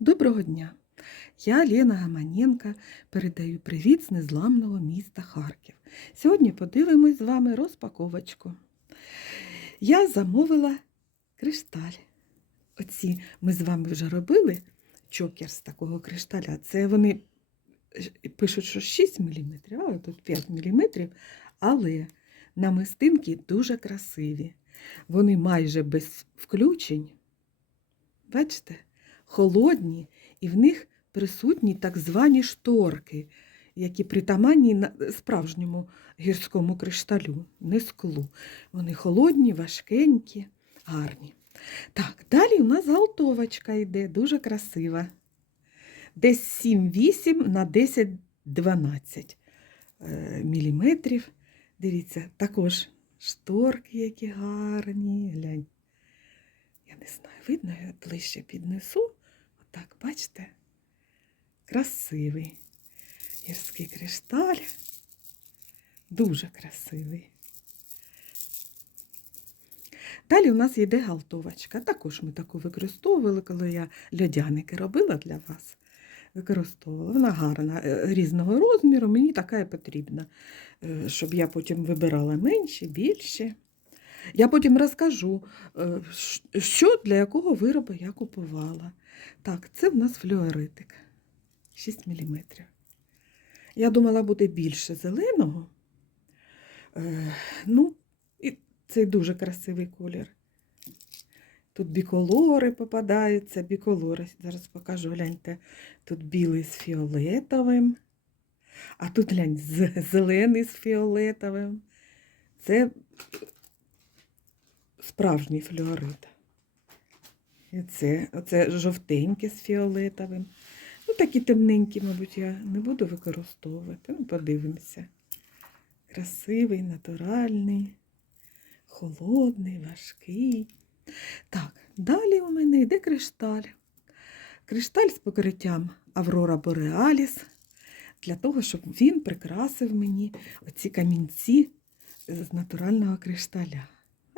Доброго дня! Я Лена Гаманенка передаю привіт з незламного міста Харків. Сьогодні подивимось з вами розпаковочку. Я замовила кришталь. Оці ми з вами вже робили чокер з такого кришталя. Це вони е, пишуть, що 6 мм, але тут 5 мм. Але намистинки дуже красиві. Вони майже без включень. Бачите? Холодні, і в них присутні так звані шторки, які притаманні справжньому гірському кришталю, не склу. Вони холодні, важкенькі, гарні. Так, далі у нас галтовочка йде, дуже красива. Десь 7-8 на 10-12 е, міліметрів. Дивіться, також шторки, які гарні. Глянь. Я не знаю, видно, я ближче піднесу. Отак, бачите? Красивий гірський кришталь. Дуже красивий. Далі у нас йде галтовочка. Також ми таку використовували, коли я льодяники робила для вас. Використовувала. Вона гарна, е, різного розміру, мені така і потрібна, е, щоб я потім вибирала менше, більше. Я потім розкажу, е, що для якого виробу я купувала. Так, це в нас флюоритик 6 мм. Я думала, буде більше зеленого. Е, ну, і цей дуже красивий колір. Тут біколори попадаються, біколори. Зараз покажу, гляньте. Тут білий з фіолетовим, а тут глянь, зелений з фіолетовим. Це справжній флюорит. Це, оце жовтеньке з фіолетовим. Ну, такі темненькі, мабуть, я не буду використовувати. Ну, подивимося. Красивий, натуральний, холодний, важкий. Так, далі у мене йде кришталь. Кришталь з покриттям Аврора Бореаліс, для того, щоб він прикрасив мені оці камінці з натурального кришталя.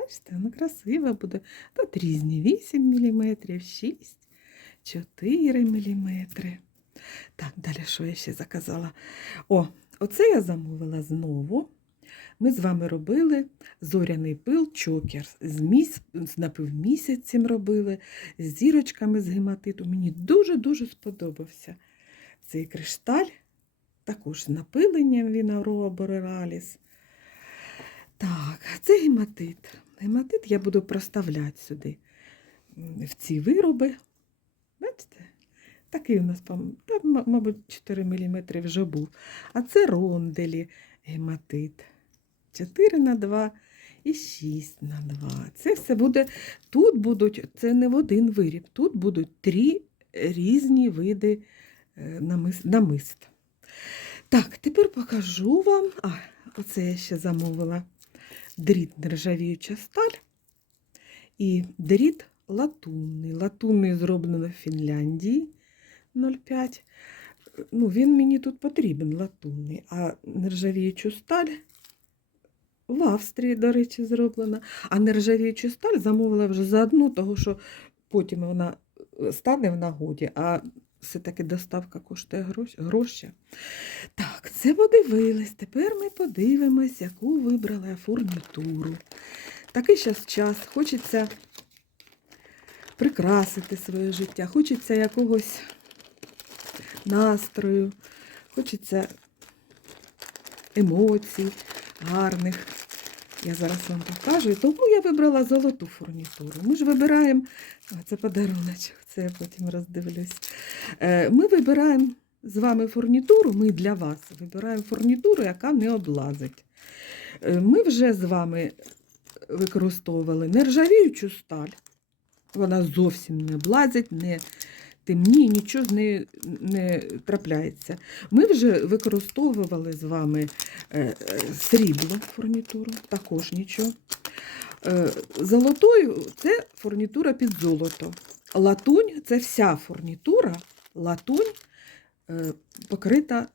Бачите, воно красиве буде. Тут різні 8 мм, 6, 4 мм. Так, далі що я ще заказала? О, оце я замовила знову. Ми з вами робили зоряний пил чокер. З, міс... напівмісяцем робили, з зірочками з гематиту. Мені дуже-дуже сподобався цей кришталь. Також з напиленням він Aurora Borealis. Так, це гематит. Гематит я буду проставляти сюди в ці вироби. Бачите? Такий у нас, мабуть, 4 мм вже був. А це ронделі гематит. 4 на 2 і 6 на 2. Це все буде. Тут будуть, це не в один виріб, тут будуть три різні види е, намис- намист. Так, тепер покажу вам. А, оце я ще замовила дріт нержавіюча сталь і дріт латунний. Латунний зроблено в Фінляндії 0,5. Ну, він мені тут потрібен латунний, а нержавіючу сталь в Австрії, до речі, зроблена. А нержавіючу сталь замовила вже за одну, тому що потім вона стане в нагоді, а все-таки доставка коштує гроші. Так, це подивились. Тепер ми подивимось, яку вибрала я фурнітуру. Такий зараз час, хочеться прикрасити своє життя, хочеться якогось настрою, хочеться емоцій гарних. Я зараз вам покажу. Тому я вибрала золоту фурнітуру. Ми ж вибираємо, це подаруночок, це я потім роздивлюсь. Е, Ми вибираємо з вами фурнітуру, ми для вас вибираємо фурнітуру, яка не облазить. Е, Ми вже з вами використовували нержавіючу сталь. Вона зовсім не облазить, не темніє, нічого з нею не трапляється. Ми вже використовували з вами е, е, срібло фурнітуру, також нічого. Е, Золотою це фурнітура під золото. Латунь це вся фурнітура, латунь покрита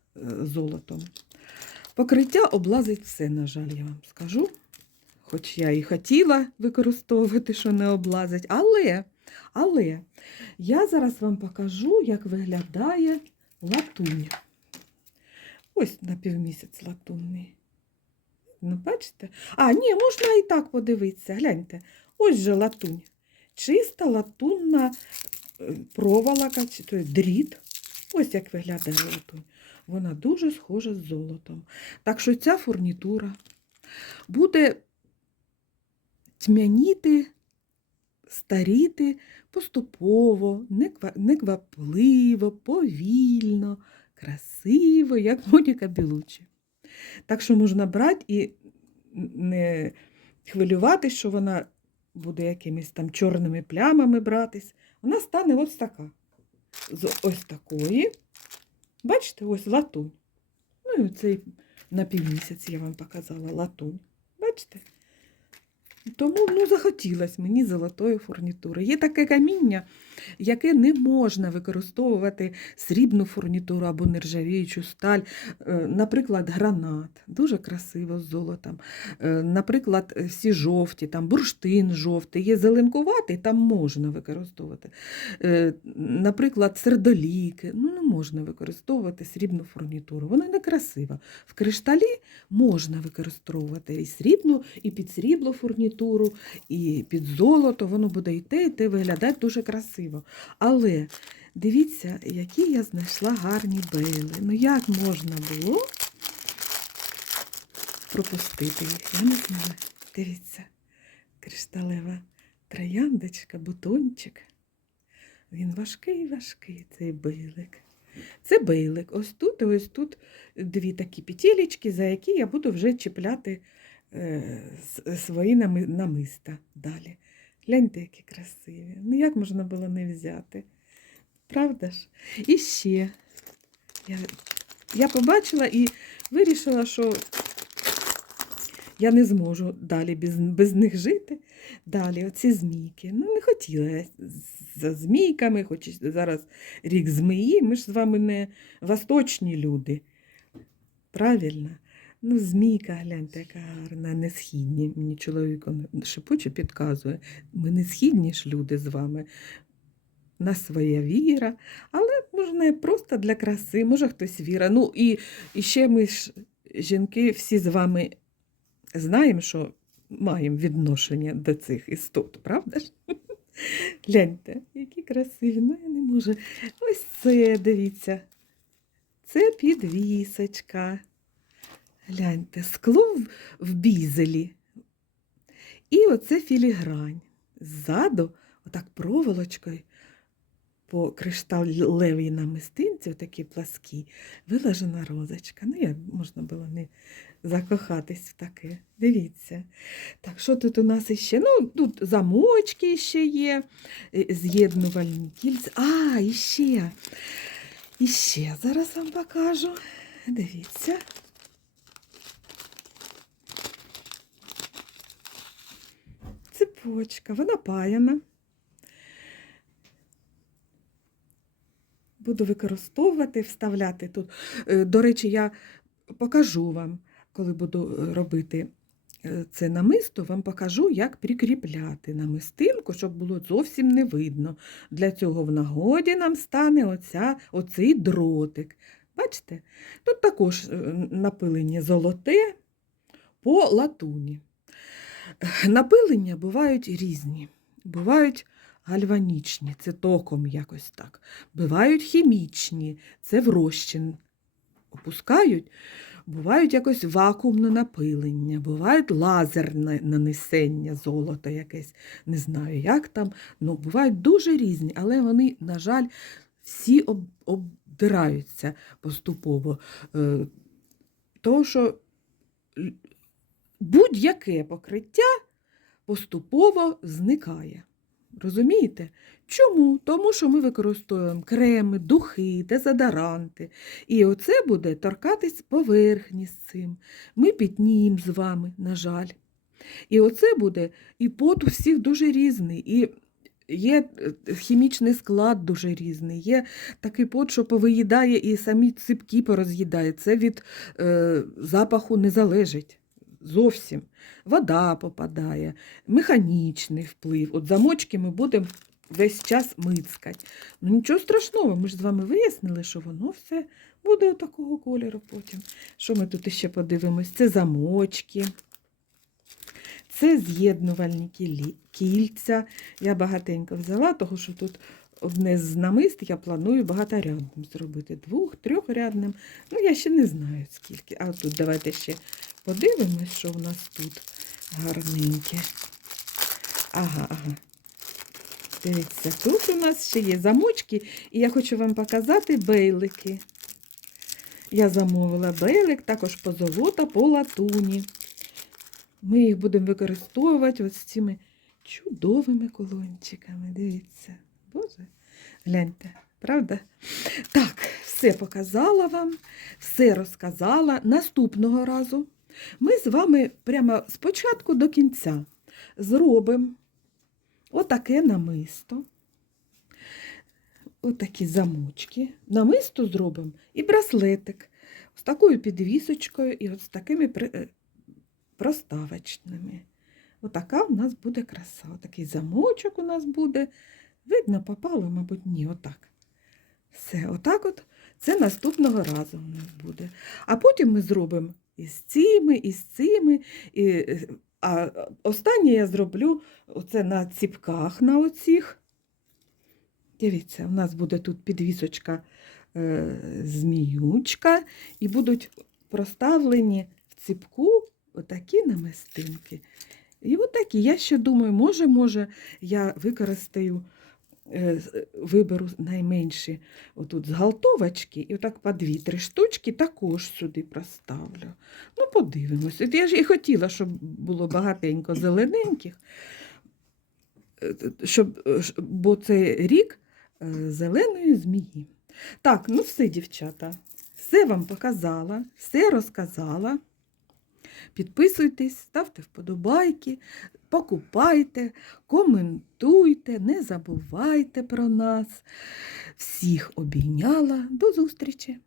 золотом. Покриття облазить все, на жаль, я вам скажу. Хоч я і хотіла використовувати, що не облазить, але Але я зараз вам покажу, як виглядає латунь. Ось на півмісяць латунний. Ну, бачите? А, ні, можна і так подивитися. Гляньте, ось же латунь. Чиста латунна е, проволока, чи то дріт. Ось як виглядає латунь. Вона дуже схожа з золотом. Так що ця фурнітура буде тьмяніти, старіти поступово, неквапливо, повільно, красиво, як Моніка Білучі. Так що можна брати і не хвилюватись, що вона буде якимись там чорними плямами братись. Вона стане ось така. З ось такої. Бачите, ось латунь. Ну і цей на півмісяць я вам показала латунь. Бачите? Тому ну, захотілося мені золотої фурнітури. Є таке каміння, яке не можна використовувати срібну фурнітуру або нержавіючу сталь. Е, Наприклад, гранат, дуже красиво з золотом. Е, Наприклад, всі жовті, там бурштин жовтий, є зеленкуватий, там можна використовувати. Е, Наприклад, сердоліки, ну не можна використовувати срібну фурнітуру. Вона не красива. В кришталі можна використовувати і срібну, і під срібло фурнітуру, і під золото. Воно буде і те, і те виглядати дуже красиво. Але дивіться, які я знайшла гарні бейли. Ну як можна було пропустити їх? Я не знаю. Дивіться, кришталева трояндочка, бутончик. Він важкий, важкий, цей бейлик. Це бейлик. Ось тут і ось тут дві такі петелечки, за які я буду вже чіпляти е, свої намиста далі. Гляньте, які красиві. Ну як можна було не взяти? Правда ж? І ще я, я побачила і вирішила, що я не зможу далі без, без них жити. Далі, оці змійки. Ну, не хотіла я за змійками, хоч зараз рік змії, ми ж з вами не восточні люди. Правильно? Ну, змійка, гляньте, яка гарна, не східні. Мені чоловік шепоче підказує. Ми не східні ж люди з вами. У нас своя віра, але можна просто для краси, може хтось віра. Ну і, і ще ми ж, жінки, всі з вами знаємо, що маємо відношення до цих істот, правда ж? Гляньте, які красиві, ну я не можу. Ось це, дивіться. Це підвісочка. Гляньте, скло в, бізелі. І оце філігрань. Ззаду, отак проволочкою, по кришталевій намистинці, отакі пласкі, вилажена розочка. Ну, як можна було не закохатись в таке. Дивіться. Так, що тут у нас іще? Ну, тут замочки ще є, е, з'єднувальні кільця. А, іще. Іще зараз вам покажу. Дивіться. Цепочка, вона паяна. Буду використовувати, вставляти тут. Е, До речі, я покажу вам, коли буду е, робити е, це намисто, вам покажу, як прикріпляти намистинку, щоб було зовсім не видно. Для цього в нагоді нам стане оця, оцей дротик. Бачите? Тут також напилення золоте по латуні. Напилення бувають різні. Бувають гальванічні, це током якось так. Бувають хімічні, це в опускають. Бувають якось вакуумне напилення, бувають лазерне нанесення золота якесь. Не знаю, як там. Ну, бувають дуже різні, але вони, на жаль, всі об, обдираються поступово. Е, тому що будь-яке покриття поступово зникає. Розумієте? Чому? Тому що ми використовуємо креми, духи, дезодоранти. І оце буде торкатись поверхні з цим. Ми пітніємо з вами, на жаль. І оце буде, і пот у всіх дуже різний. І є е, хімічний склад дуже різний. Є такий пот, що повиїдає і самі ципки пороз'їдає. Це від е, запаху не залежить. Зовсім. Вода попадає, механічний вплив. От замочки ми будемо весь час мицкать. Ну нічого страшного, ми ж з вами вияснили, що воно все буде такого кольору потім. Що ми тут ще подивимось? Це замочки. Це з'єднувальні кільця. Я багатенько взяла, тому що тут одне з намист я планую багаторядним зробити. Двох, трьохрядним. Ну, я ще не знаю скільки. А тут давайте ще подивимось, що у нас тут гарненьке. Ага, ага. Дивіться, тут у нас ще є замочки, і я хочу вам показати бейлики. Я замовила бейлик, також позолота по латуні. Ми їх будемо використовувати ось цими чудовими колончиками. Дивіться, Боже, гляньте, правда? Так, все показала вам, все розказала. Наступного разу ми з вами прямо спочатку до кінця зробимо отаке намисто. Отакі замочки. Намисто зробимо і браслетик з такою підвісочкою і от з такими е, проставочними. Отака у нас буде краса. Отакий замочок у нас буде. Видно, попало, мабуть, ні, отак. Все, отак от. Це наступного разу у нас буде. А потім ми зробимо із цими, із цими. І, а останнє я зроблю оце на ціпках на оцих. Дивіться, у нас буде тут підвісочка е, зміючка, і будуть проставлені в ціпку отакі намистинки. І отакі. Я ще думаю, може, може, я використаю, з- виберу найменші отут згалтовочки, і отак по дві-три штучки також сюди проставлю. Ну, подивимось. Я ж і хотіла, щоб було багатенько зелененьких, е, щоб, е, бо це рік е, зеленої змії. Так, ну все, дівчата, все вам показала, все розказала. Підписуйтесь, ставте вподобайки, покупайте, коментуйте, не забувайте про нас. Всіх обійняла. До зустрічі!